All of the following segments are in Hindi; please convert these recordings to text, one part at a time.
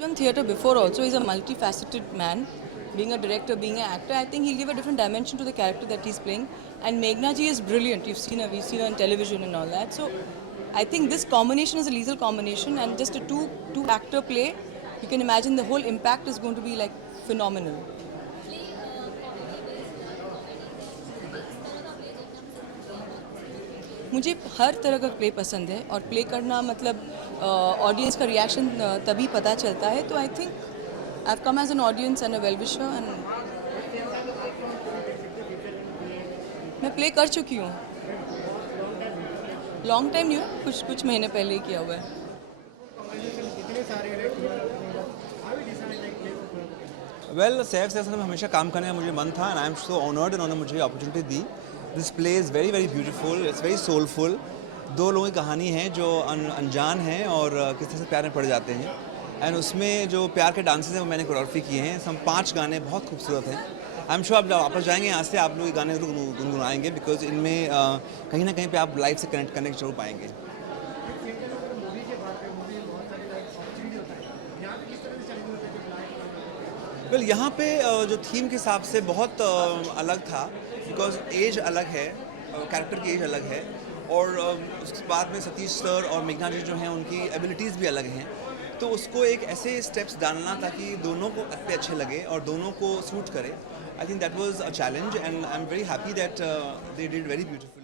done theatre before also. He's a multifaceted man. Being a director, being an actor, I think he'll give a different dimension to the character that he's playing. And Meghna ji is brilliant. We've seen her on television and all that. So I think this combination is a lethal combination, and just a two actor play, you can imagine the whole impact is going to be like phenomenal. मुझे हर तरह का प्ले पसंद है, और प्ले करना मतलब ऑडियंस का रिएक्शन तभी पता चलता है. तो I think I have come as an audience and a well wisher, and मैं प्ले कर चुकी हूँ. लॉन्ग टाइम नहीं हुआ, कुछ महीने पहले ही किया हुआ है. वेल सैफ से हमेशा काम करने का मुझे मन था, and I am so honoured इन्होंने मुझे opportunity the. This play is very very beautiful, it's very soulful. दो लोगों की कहानी है जो अनजान हैं और किस तरह से प्यार में पड़ जाते हैं, एंड उसमें जो प्यार के डांसेस हैं वो मैंने कोरियोग्राफी किए हैं. हम 5 गाने बहुत खूबसूरत हैं. आई एम श्योर आप जब वापस जाएंगे यहाँ से आप लोग ये गाने जरूर गुनगुनाएंगे, बिकॉज इनमें कहीं ना कहीं पे आप लाइफ से कनेक्ट करने जरूर पाएंगे. वेल यहाँ पे जो थीम के हिसाब से बहुत अलग था, बिकॉज एज अलग है, कैरेक्टर की एज अलग है, और उसके बाद में सतीश सर और मेघना जी जो हैं उनकी एबिलिटीज़ भी अलग हैं. तो उसको एक ऐसे स्टेप्स डालना ताकि दोनों को पे अच्छे लगे और दोनों को सूट करे. I think that was a challenge, and I am very happy that they did very beautifully.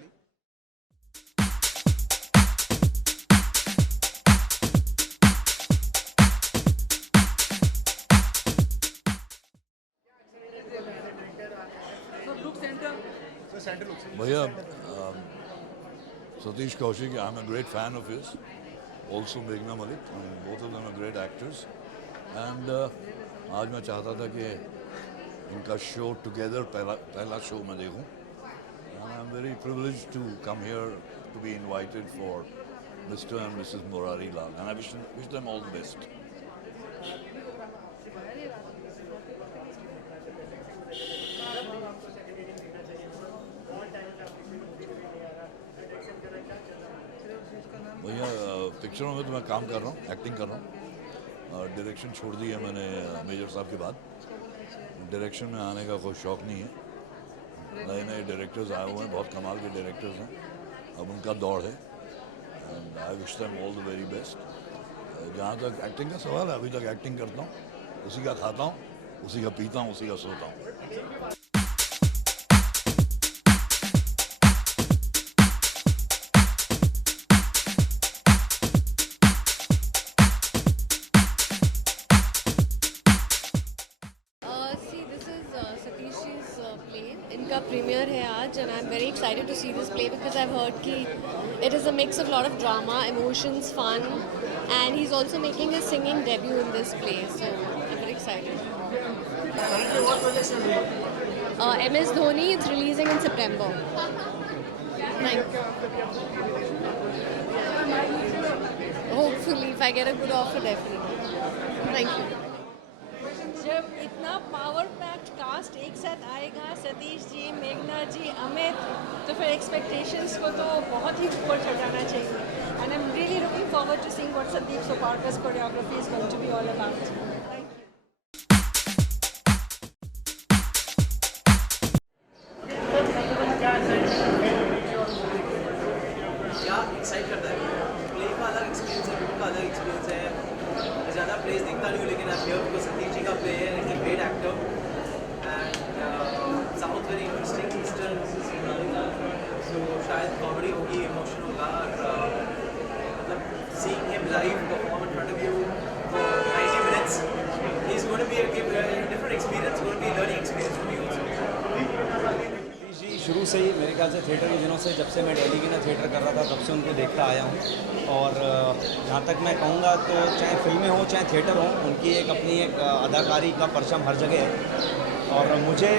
भैया Satish Kaushik, I'm a great fan of his. Also Meghna Malik, both of them are great actors. And आज मैं चाहता था कि इनका शो टुगेदर पहला शो मैं देखूं. And I'm very privileged to come here to be invited for Mr. and Mrs. Murari Lal. And I wish them all the best. भैया पिक्चरों में तो मैं काम कर रहा हूँ, एक्टिंग कर रहा हूँ. डायरेक्शन छोड़ दी है मैंने मेजर साहब के बाद. डायरेक्शन में आने का कोई शौक़ नहीं है. नए नए डायरेक्टर्स आए हुए हैं, बहुत कमाल के डायरेक्टर्स हैं. अब उनका दौर है, and I wish them all the very best. जहाँ तक एक्टिंग का सवाल है, अभी तक एक्टिंग करता हूँ, उसी का खाता हूँ, उसी का पीता हूँ, उसी का सोता हूँ. इनका प्रीमियर है आज, and I am very excited to see this play because I have heard कि it is a mix of lot of drama, emotions, fun, and he is also making his singing debut in this play, so I am very excited. MS Dhoni, it's releasing in September. Thank you. Hopefully, if I get a good offer, definitely. Thank you. जब इतना पावर पैक्ड कास्ट एक साथ आएगा, सतीश जी, मेघना जी, अमित, तो फिर एक्सपेक्टेशंस को तो बहुत ही ऊपर चढ़ाना चाहिए. And I am really looking forward to seeing what Sandeep Soparkar's choreography is going to be all about. क्या एक्साइट करता है? प्ले का अलग एक्सपीरियंस है, बुक का अलग एक्सपीरियंस है. ज़्यादा प्लेस देखता नहीं हूँ, लेकिन आप हियर बिकॉज सतीश जी का प्ले है, is a great actor, and south very interesting, eastern, so शायद कॉमेडी होगी, इमोशन होगा, और मतलब seeing him live perform in front of you for 90 minutes, he is going to be a different experience, going to be learning experience for me also. शुरू से ही मेरे ख्याल से थिएटर के दिनों से, जब से मैं दिल्ली के ना थिएटर कर रहा था, तब से उनको देखता आया हूँ. और जहाँ तक मैं कहूँगा तो चाहे फिल्में हो चाहे थिएटर हो, उनकी एक अपनी एक अदाकारी का परचम हर जगह है. और मुझे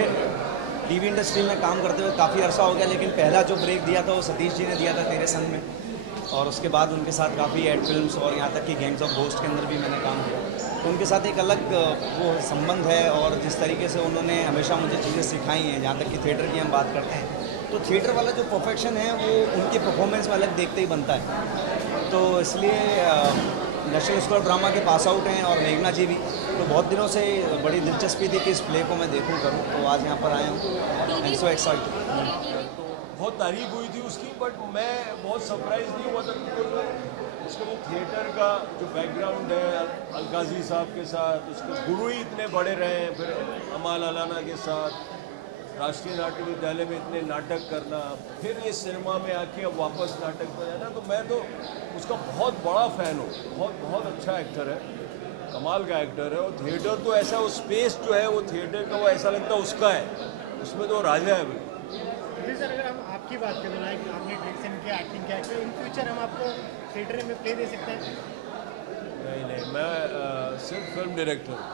टीवी इंडस्ट्री में काम करते हुए काफ़ी अरसा हो गया, लेकिन पहला जो ब्रेक दिया था वो सतीश जी ने दिया था तेरे संग में, और उसके बाद उनके साथ काफ़ी एड फिल्म्स और यहाँ तक कि गेम्स ऑफ घोस्ट के अंदर भी मैंने काम किया. तो उनके साथ एक अलग वो संबंध है, और जिस तरीके से उन्होंने हमेशा मुझे चीज़ें सिखाई हैं, जहाँ तक कि थिएटर की हम बात करते हैं, तो थिएटर वाला जो परफेक्शन है वो उनकी परफॉर्मेंस में अलग देखते ही बनता है. तो इसलिए नेशनल स्कूल ऑफ ड्रामा के पास आउट हैं और मेघना जी भी, तो बहुत दिनों से बड़ी दिलचस्पी थी कि इस प्ले को मैं देखूं करूं, तो आज यहाँ पर आया हूँ एंड सो एक्साइटेड। बहुत तारीफ हुई थी उसकी, बट मैं बहुत सरप्राइज नहीं हुआ था बिकॉज उसके वो थिएटर का जो बैकग्राउंड है अलकाजी साहब के साथ, उसके गुरु ही इतने बड़े रहे हैं, फिर अमाल अलाना के साथ राष्ट्रीय नाट्य विद्यालय में इतने नाटक करना, फिर ये सिनेमा में आके अब वापस नाटक में है ना, तो मैं तो उसका बहुत बड़ा फ़ैन हूँ। बहुत अच्छा एक्टर है, कमाल का एक्टर है। और थिएटर तो ऐसा, वो स्पेस जो है वो थिएटर का, वो ऐसा लगता है उसका है, उसमें तो राजा है बिल्कुल। सर अगर हम आपकी बात करें, लाइक आपने डायरेक्शन किया, एक्टिंग किया, तो इन फ्यूचर हम आपको थिएटर में प्ले दे सकते हैं? नहीं, मैं सिर्फ फिल्म डायरेक्टर हूँ,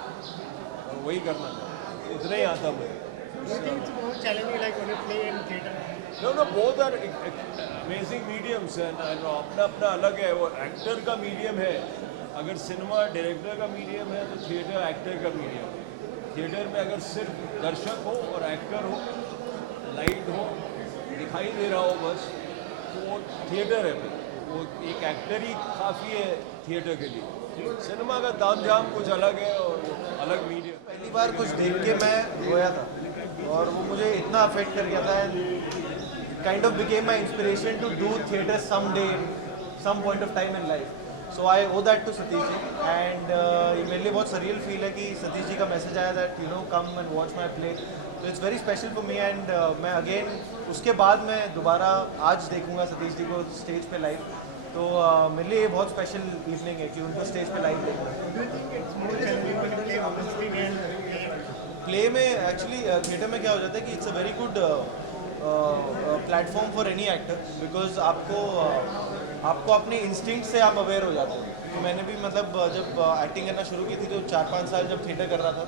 वही करना चाहता हूँ, इतना ही आता मुझे। Do you think it's more challenging, like when you play in theater? No, both are amazing mediums and अपना अलग है। वो एक्टर का मीडियम है, अगर सिनेमा डायरेक्टर का मीडियम है तो थिएटर एक्टर का मीडियम है। थिएटर में अगर सिर्फ दर्शक हो और एक्टर हो, लाइट हो, दिखाई दे रहा हो बस, तो वो थिएटर है। फिर वो एक एक्टर ही काफ़ी है थिएटर के लिए। सिनेमा का तामझाम कुछ अलग है और अलग मीडियम। पहली बार कुछ देख के मैं रोया था और वो मुझे इतना अफेक्ट कर गया था and kind of became my inspiration to do theatre some day, some point of time in life. So I owe that to Satish ji and ये मेरे लिए बहुत सरियल फील है कि सतीश जी का मैसेज आया that you know come and watch my play, तो it's very special for me and मैं अगेन उसके बाद मैं दोबारा आज देखूंगा सतीश जी को स्टेज पे लाइव, तो मेरे लिए ये बहुत स्पेशल इवनिंग है कि उनको स्टेज पे लाइव देखना। Do you think it's more challenging when you play on the screen and play में एक्चुअली थिएटर में क्या हो जाता है कि it's a very good platform for any actor, because आपको अपने इंस्टिंक्ट से आप अवेयर हो जाते हैं। तो मैंने भी मतलब जब एक्टिंग करना शुरू की थी तो 4-5 साल जब थिएटर कर रहा था,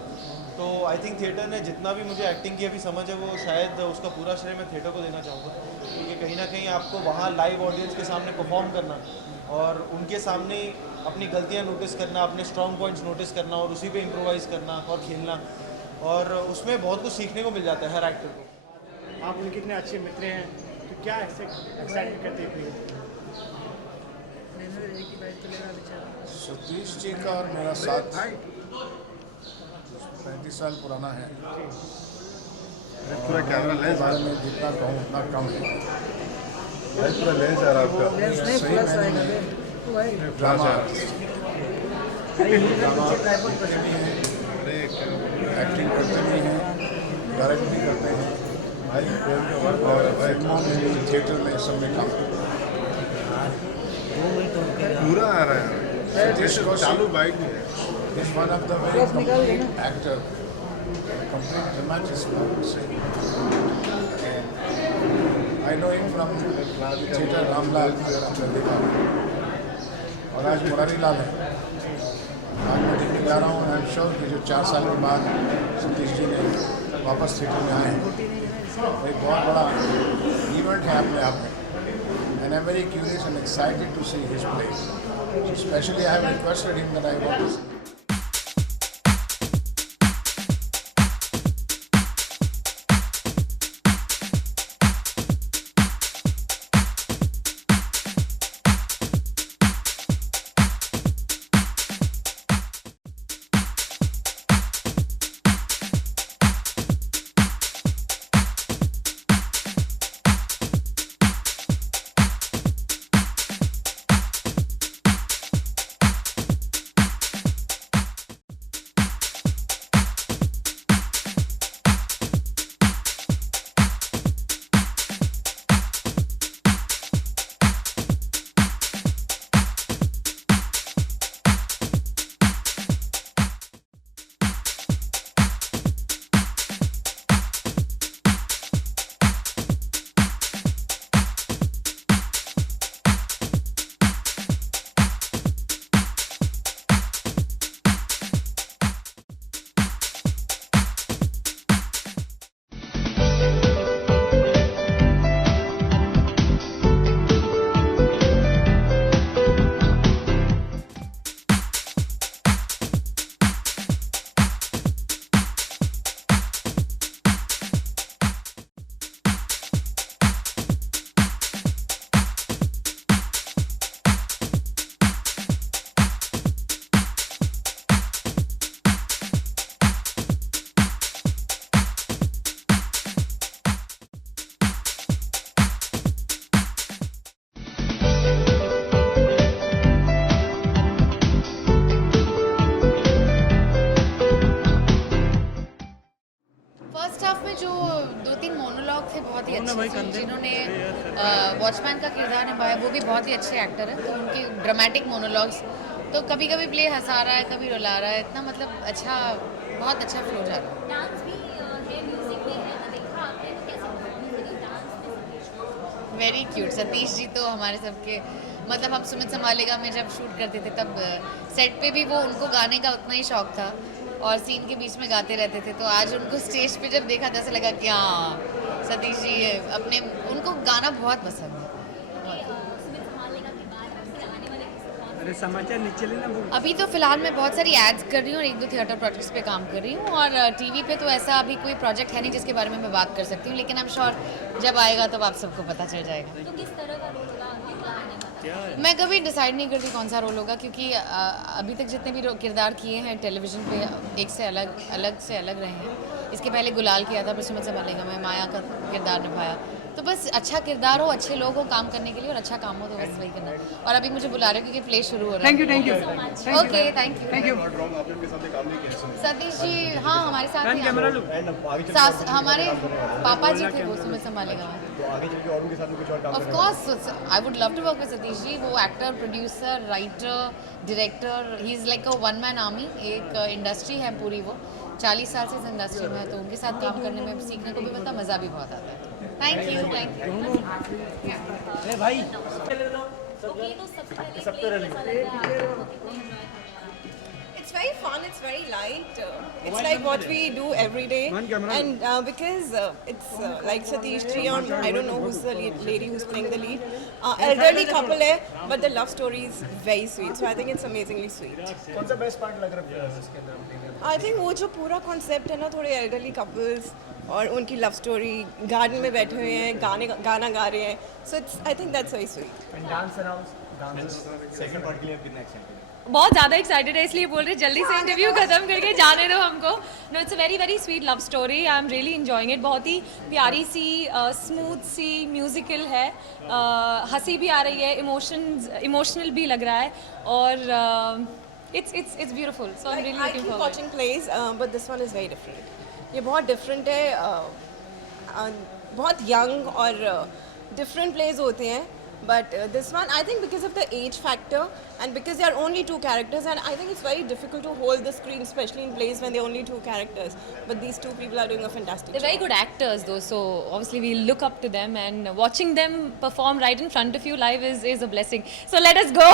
तो आई थिंक थिएटर ने जितना भी मुझे एक्टिंग की अभी समझ है वो शायद उसका पूरा श्रेय मैं थिएटर को देना चाहूँगा, क्योंकि कहीं ना कहीं आपको वहाँ लाइव ऑडियंस के सामने परफॉर्म करना और उनके सामने अपनी गलतियाँ नोटिस करना, अपने स्ट्रॉन्ग पॉइंट्स नोटिस करना और उसी पे इम्प्रोवाइज़ करना और खेलना, और उसमें बहुत कुछ सीखने को मिल जाता है हर एक्टर को। आप उनके इतने अच्छे मित्र हैं, तो क्या एक्साइटमेंट करते हैं? सतीश जी का और मेरा साथ 35 साल पुराना है। पूरा कैमरा लेंस बारे में जितना कहूँ उतना कम है। पूरा लेंस आ रहा है आपका। सही मैंने ड्रामा एक्टिंग करते भी हैं, डायरेक्ट भी करते हैं और फिल्मों में भी, थिएटर में, सब में काम करते हैं। पूरा आ रहा है, जैसे चालू बाइक में He's one of the very complete actor, complete dramatist, I would say. And I know him from theatre Ramlal आपने देखा, और आज मुरारी लाल है। आज मैं देखने जा रहा हूँ, आई एम श्योर कि जो 4 साल के बाद सतीश जी ने वापस थिएटर में आए हैं, एक बहुत बड़ा इवेंट है अपने आप में। And I'm very curious and excited to see his play. Especially I have requested him that I want to see. किरदार निभाया वो भी बहुत ही अच्छे एक्टर है, तो उनके ड्रामेटिक मोनोलॉग्स तो कभी कभी प्ले हंसा रहा है, कभी रुला रहा है, इतना मतलब अच्छा, बहुत अच्छा फ्लो जा रहा है। डांस भी है, म्यूजिक भी है, तो देखा आपने तो कैसा म्यूजिक डांस में सतीश को? Very cute. सतीश जी तो हमारे सबके मतलब हम सुमित संभालेगा में जब शूट करते थे तब सेट पे भी वो उनको गाने का उतना ही शौक था और सीन के बीच में गाते रहते थे, तो आज उनको स्टेज पे जब देखा तो ऐसा लगा कि हाँ सतीश जी अपने उनको गाना बहुत पसंद है। सुमित संभालेगा के बाद आपसे आने वाले कौन अरे समाचार नीचे लेना वो अभी तो फिलहाल मैं बहुत सारी एड्स कर रही हूँ और 1-2 थिएटर प्रोजेक्ट्स पे काम कर रही हूँ और टीवी पे तो ऐसा अभी कोई प्रोजेक्ट है नहीं जिसके बारे में मैं बात कर सकती हूँ, लेकिन आई एम श्योर जब आएगा तब आप सबको पता चल जाएगा। तो किस तरह का रोल होगा कितना आने वाला? मैं कभी डिसाइड नहीं करती कौन सा रोल होगा, क्योंकि अभी तक जितने भी किरदार किए हैं टेलीविज़न पे एक से अलग रहे हैं। इसके पहले गुलाल किया था, फिर सुमित संभालेगा में माया का किरदार निभाया, तो बस अच्छा किरदार हो, अच्छे लोग हो काम करने के लिए और अच्छा काम हो तो बस वही करना। और अभी मुझे बुला रहे हो क्योंकि प्ले शुरू हो रहा है। Thank you okay thank you. Satish ji हाँ हमारे साथ ही हैं। हमारे पापा जी थे वो सुमित संभालेगा में। Of course I would love to work with Satish ji. वो actor, producer, writer, director, he is like a one man army. एक इंडस्ट्री है पूरी, वो 40 साल से इस इंडस्ट्री में है, तो उनके साथ काम करने में सीखने को भी मिलता, मज़ा भी बहुत आता है। Thank you. अरे भाई ओके, तो सबसे पहले कैसा लग रहा है आपको? कितना एंजॉय कर रहे हैं? It's very fun, it's very light. It's like what we do every day. And because it's like Satish ji, or I don't know who's the lady who's playing the lead. Elderly couple hai, but the love story is very sweet. So I think it's amazingly sweet. कौन सा बेस्ट पार्ट लग रहा है इसके अंदर? I think वो जो पूरा concept है ना, थोड़े elderly couples और उनकी love story, garden में बैठे हुए हैं, गाना गा रहे हैं. So it's, I think that's very sweet. And dance around, dance. Second part के लिए कितना excited? बहुत ज़्यादा एक्साइटेड है, इसलिए बोल रहे जल्दी से इंटरव्यू खत्म करके जाने दो हमको। No, it's a very very sweet love story. I am really enjoying it. बहुत ही प्यारी सी स्मूथ सी म्यूजिकल है, हंसी भी आ रही है, इमोशनल भी लग रहा है और it's beautiful. So I'm really I looking keep forward. watching plays, but this one is very different. ये बहुत different है, बहुत young और different plays होते हैं. But this one, I think because of the age factor and because there are only 2 characters, and I think it's very difficult to hold the screen, especially in plays when there are only 2 characters. But these 2 people are doing a fantastic They're very job. good actors though, so obviously we look up to them, and watching them perform right in front of you live is a blessing. So let us go.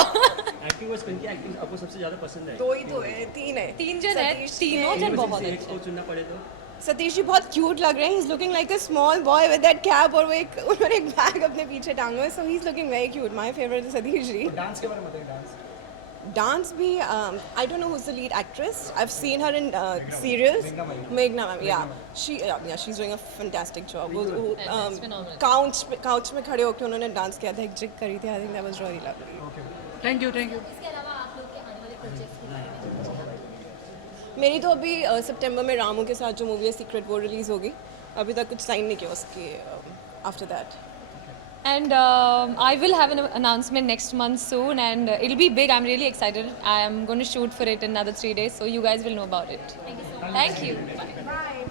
Acting बस किनकी एक्टिंग आपको सबसे ज़्यादा पसंद है? 2 ही तो है, 3 है. 3 जन है, तीनों जन बहुत एक अच्छे। को चुनना पड़े तो सतीश जी बहुत क्यूट लग रहे हैं. He's looking like a small boy with that cap और वो उन्होंने एक बैग अपने पीछे टांगा हुआ है. So he's looking very cute. My favorite is Satish ji. Dance के बारे में बताइए. डांस Dance भी I don't know who's the lead actress. I've seen her in serials. Meghna ma'am, yeah. She's doing a fantastic job. वो couch में खड़े होकर उन्होंने डांस किया था, एक जिग करी थी. I think that was really lovely. Thank you. इसके अलावा आप लोग के आने वाले प्रोजेक्ट्स के बारे में कुछ बताइए। मेरी तो अभी सितंबर में रामू के साथ जो मूवी है सीक्रेट वो रिलीज़ होगी. अभी तक कुछ साइन नहीं किया उसके. After that And I will have an announcement next month soon, and it'll be big. I'm really excited. I am going to shoot for it in another 3 days, so you guys will know about it. Thank you so much. Thank you. Bye.